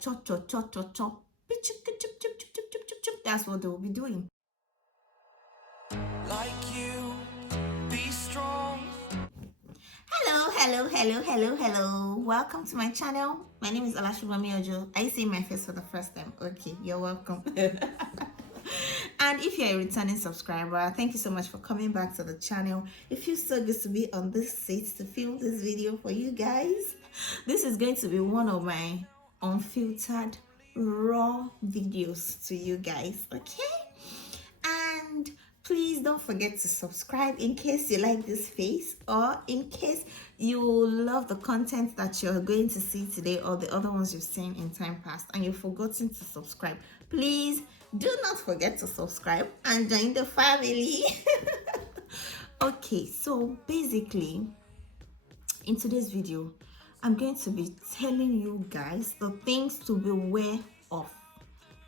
chop, chop, chop, chop, chop. That's what they will be doing. Like you, be strong. Hello, hello, hello, hello, hello. Welcome to my channel. My name is Olasubomi Ojo. Are you seeing my face for the first time? Okay, you're welcome. And if you're a returning subscriber, thank you so much for coming back to the channel. It feels so good to be on this seat to film this video for you guys. This is going to be one of my unfiltered raw videos to you guys, okay? And please don't forget to subscribe in case you like this face, or in case you love the content that you're going to see today or the other ones you've seen in time past and you've forgotten to subscribe. Please do not forget to subscribe and join the family. Okay, so basically in today's video, I'm going to be telling you guys the things to beware of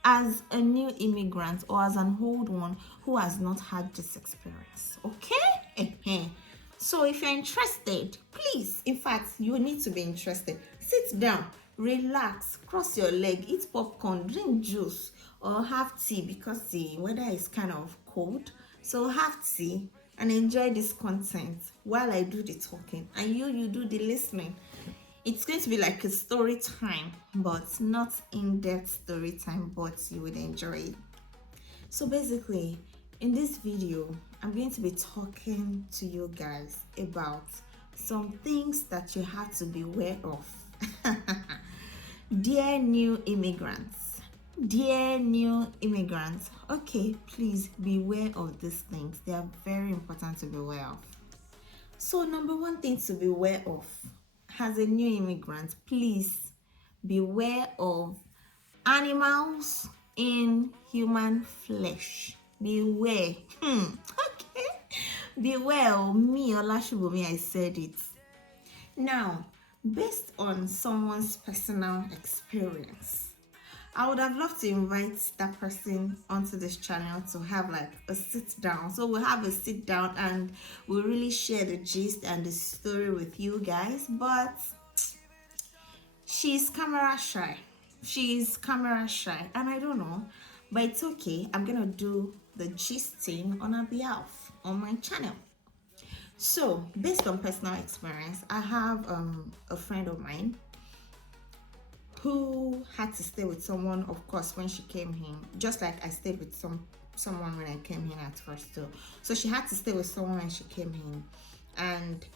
as a new immigrant or as an old one who has not had this experience. Okay? So if you're interested, please, in fact, you need to be interested. Sit down, relax, cross your leg, eat popcorn, drink juice, or have tea because the weather is kind of cold. So have tea and enjoy this content while I do the talking and you do the listening. It's going to be like a story time, but not in-depth story time, but you would enjoy it. So basically, in this video, I'm going to be talking to you guys about some things that you have to be aware of. Dear new immigrants, okay, please beware of these things. They are very important to be aware of. So number one thing to be aware of as a new immigrant, please beware of animals in human flesh. Beware. Okay. Beware of me, Olasubomi, I said it. Now, based on someone's personal experience, I would have loved to invite that person onto this channel to have like a sit down. So we'll have a sit down and we'll really share the gist and the story with you guys. But she's camera shy. And I don't know, but it's okay. I'm gonna do the gisting on her behalf on my channel. So based on personal experience, I have a friend of mine who had to stay with someone, of course, when she came in, just like I stayed with someone when I came in at first too. So she had to stay with someone when she came in, and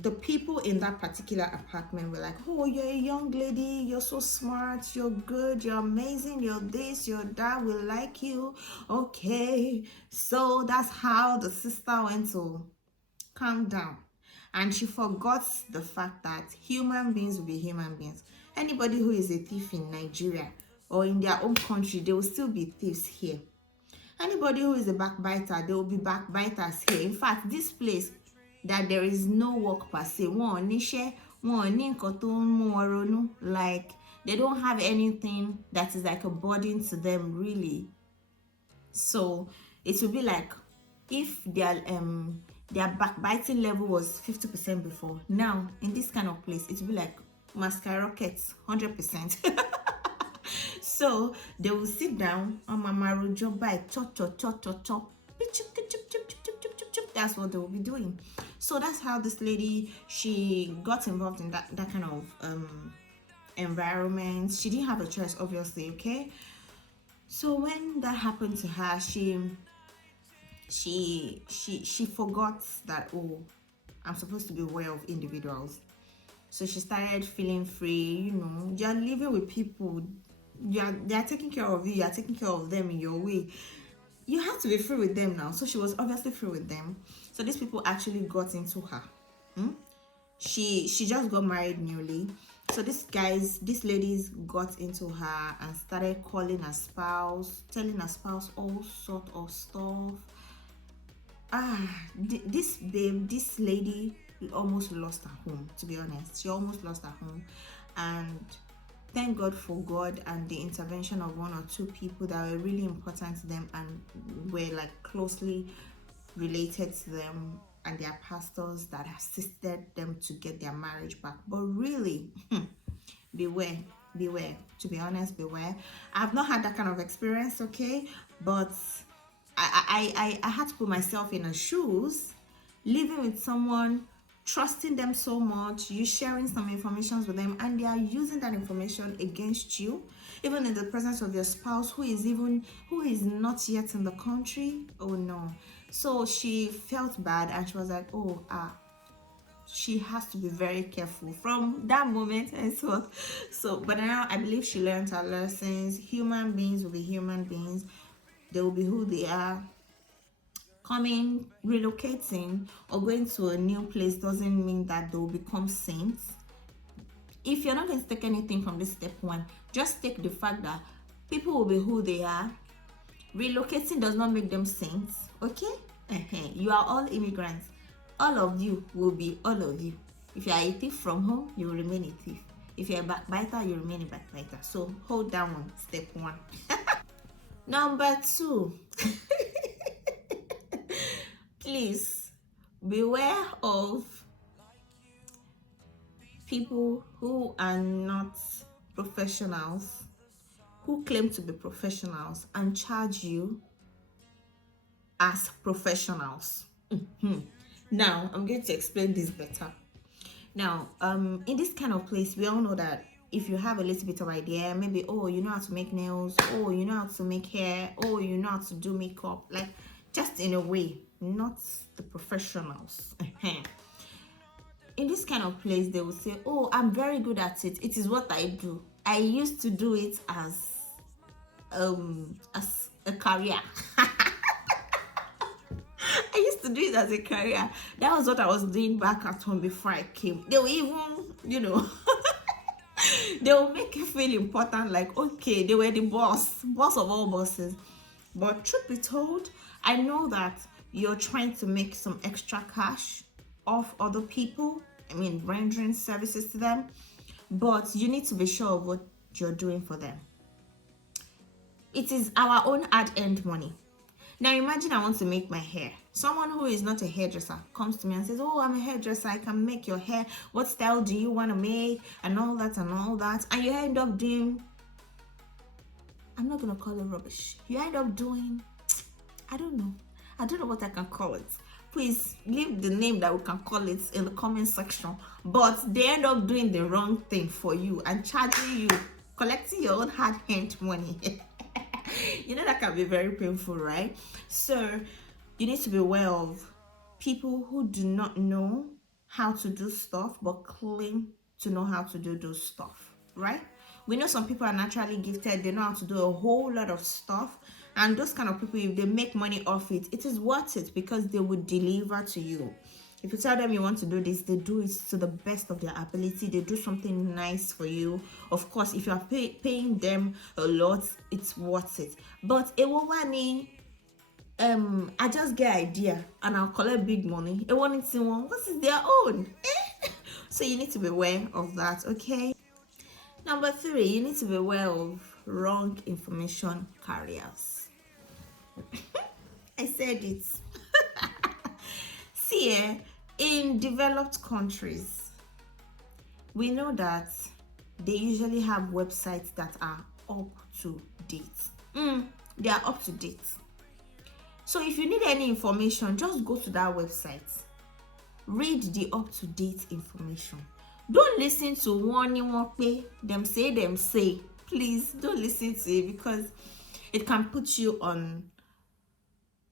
the people in that particular apartment were like, oh, you're a young lady, you're so smart, you're good, you're amazing, you're this, you're that, we like you. Okay, so that's how the sister went to calm down. And she forgot the fact that human beings will be human beings. Anybody who is a thief in Nigeria or in their own country, they will still be thieves here. Anybody who is a backbiter, they will be backbiters here. In fact, this place that there is no work per se, like they don't have anything that is like a burden to them really. So it will be like if their backbiting level was 50% before, now in this kind of place it will be like rockets 100%. So they will sit down on mama job by chop. That's what they will be doing. So that's how this lady, she got involved in that kind of environment. She didn't have a choice, obviously. Okay, so when that happened to her, she forgot that, oh, I'm supposed to be aware of individuals. So she started feeling free. You're living with people, they're taking care of you, you're taking care of them in your way. You have to be free with them now. So she was obviously free with them. So these people actually got into her. She just got married newly. So these ladies got into her and started calling her spouse, telling her spouse all sort of stuff. This lady almost lost her home, to be honest. She almost lost her home. And thank God for God and the intervention of one or two people that were really important to them and were like closely related to them, and their pastors that assisted them to get their marriage back. But really, beware, beware. To be honest, beware. I've not had that kind of experience, okay, but I had to put myself in her shoes, living with someone, trusting them so much, you sharing some information with them, and they are using that information against you, even in the presence of your spouse who is not yet in the country. Oh no. So she felt bad and she was like, oh, she has to be very careful from that moment and so but now I believe she learned her lessons. Human beings will be human beings. They will be who they are. Coming, relocating, or going to a new place doesn't mean that they'll become saints. If you're not going to take anything from this step one, just take the fact that people will be who they are. Relocating does not make them saints, okay? You are all immigrants. All of you will be all of you. If you are a thief from home, you will remain a thief. If you're a backbiter, you remain a backbiter. So hold that one, step one. Number two, please beware of people who are not professionals, who claim to be professionals and charge you as professionals. Now, I'm going to explain this better. Now, in this kind of place, we all know that if you have a little bit of idea, maybe, oh, you know how to make nails, oh, you know how to make hair, oh, you know how to do makeup, like just in a way, not the professionals. In this kind of place, they will say, oh, I'm very good at it. It is what I do. I used to do it as a career. I used to do it as a career. That was what I was doing back at home before I came. They will even, they will make you feel important, like, okay, they were the boss of all bosses. But truth be told, I know that you're trying to make some extra cash off other people, rendering services to them, but you need to be sure of what you're doing for them. It is our own hard-earned money. Now imagine I want to make my hair. Someone who is not a hairdresser comes to me and says, oh, I'm a hairdresser, I can make your hair. What style do you want to make? And all that and all that. And you end up doing, I'm not going to call it rubbish. You end up doing, I don't know what I can call it. Please leave the name that we can call it in the comment section. But they end up doing the wrong thing for you and charging you, collecting your own hard-earned money. That can be very painful, right? So you need to be aware of people who do not know how to do stuff but claim to know how to do those stuff, right? We know some people are naturally gifted. They know how to do a whole lot of stuff, and those kind of people, if they make money off it, it is worth it because they would deliver to you. If you tell them you want to do this, they do it to the best of their ability. They do something nice for you. Of course, if you are paying them a lot, it's worth it. But I just get idea and I'll collect big money. What is their own? So you need to be aware of that, okay? Number 3, you need to be aware of wrong information carriers. I said it. See, in developed countries, we know that they usually have websites that are up to date. They are up to date. So if you need any information, just go to that website. Read the up-to-date information. Don't listen to them say. Please don't listen to it because it can put you on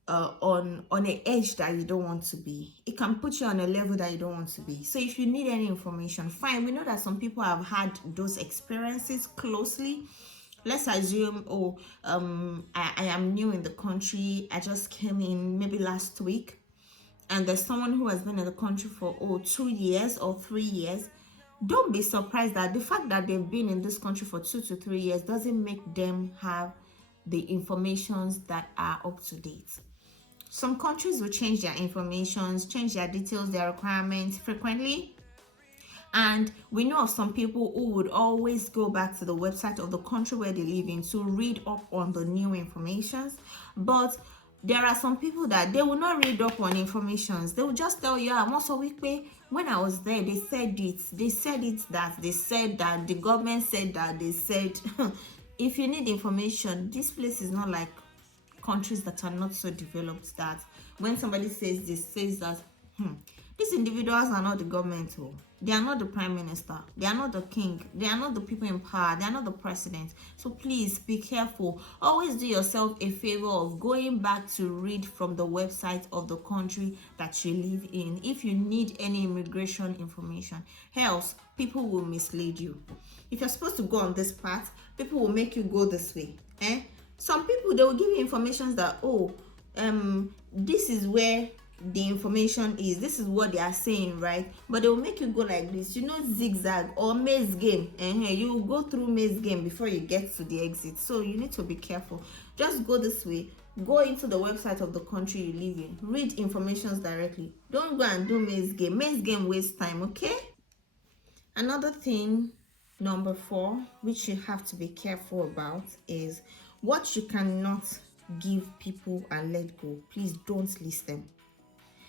an edge that you don't want to be. It can put you on a level that you don't want to be. So if you need any information, fine. We know that some people have had those experiences closely. Let's assume, I am new in the country. I just came in maybe last week, and there's someone who has been in the country for 2 years or 3 years. Don't be surprised that the fact that they've been in this country for 2 to 3 years doesn't make them have the informations that are up to date. Some countries will change their informations, change their details, their requirements frequently. And we know of some people who would always go back to the website of the country where they live in to read up on the new informations. But there are some people that they will not read up on informations. They will just tell you, I want to week when I was there, they said that the government said that they said. If you need information, this place is not like countries that are not so developed, that when somebody says this, says that, these individuals are not the government. Oh, they are not the prime minister, they are not the king, they are not the people in power, they are not the president. So please be careful. Always do yourself a favor of going back to read from the website of the country that you live in if you need any immigration information. Else people will mislead you. If you're supposed to go on this path, people will make you go this way. Some people, they will give you information that, this is where the information is, this is what they are saying, right? But they will make you go like this, zigzag or maze game. You will go through maze game before you get to the exit. So you need to be careful. Just go this way. Go into the website of the country you live in. Read informations directly. Don't go and do maze game. Maze game wastes time, okay? Another thing, number 4, which you have to be careful about, is what you cannot give people and let go. Please don't list them.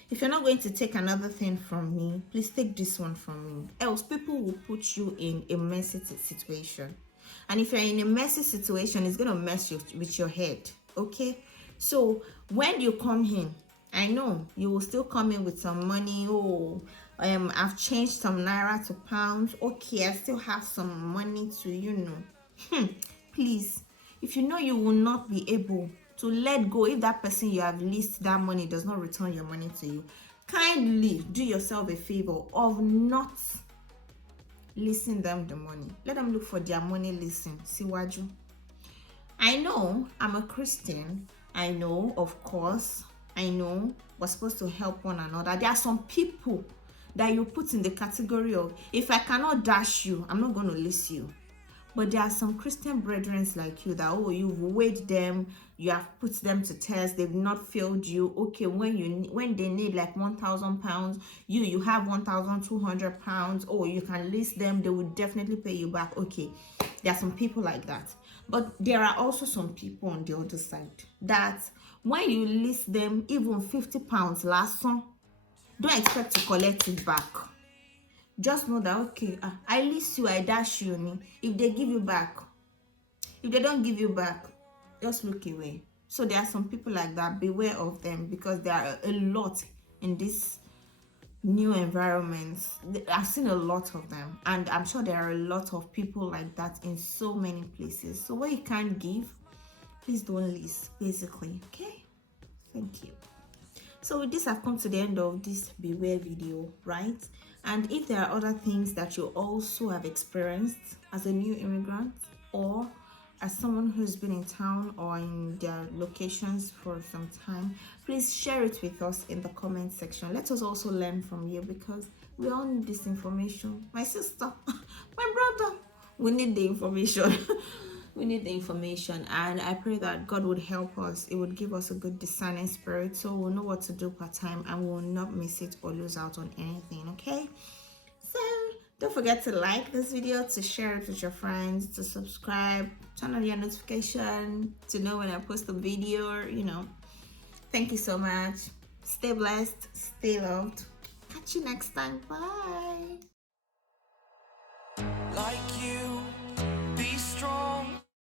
If you're not going to take another thing from me, please take this one from me. Else people will put you in a messy situation. And if you're in a messy situation, it's going to mess with your head. Okay? So when you come in, I know you will still come in with some money. I've changed some naira to pounds. Okay, I still have some money to, please, if you know you will not be able to let go, if that person you have leased that money does not return your money to you, kindly do yourself a favor of not leasing them the money. Let them look for their money leasing. Siwaju. I know I'm a Christian. I know, of course, I know we're supposed to help one another. There are some people that you put in the category of, if I cannot dash you, I'm not going to lease you. But there are some Christian brethren like you that, you've weighed them, you have put them to test, they've not failed you. Okay, when they need like 1,000 pounds, you have 1,200 pounds. You can lease them, they will definitely pay you back. Okay, there are some people like that. But there are also some people on the other side that when you lease them even 50 pounds last song, don't expect to collect it back. Just know that, okay, I lease you, I dash you. If they give you back, if they don't give you back, just look away. So there are some people like that. Beware of them, because there are a lot in this new environments. I've seen a lot of them, and I'm sure there are a lot of people like that in so many places. So what you can't give, please don't lease, basically. Okay, thank you. So with this, I've come to the end of this beware video, right? And if there are other things that you also have experienced as a new immigrant, or as someone who's been in town or in their locations for some time, please share it with us in the comment section. Let us also learn from you, because we all need this information. My sister, my brother, we need the information. We need the information, and I pray that God would help us. It would give us a good discerning spirit, so we'll know what to do per time and we'll not miss it or lose out on anything. Okay, so don't forget to like this video, to share it with your friends, to subscribe, turn on your notification to know when I post a video. Thank you so much. Stay blessed, stay loved. Catch you next time. Bye. Like you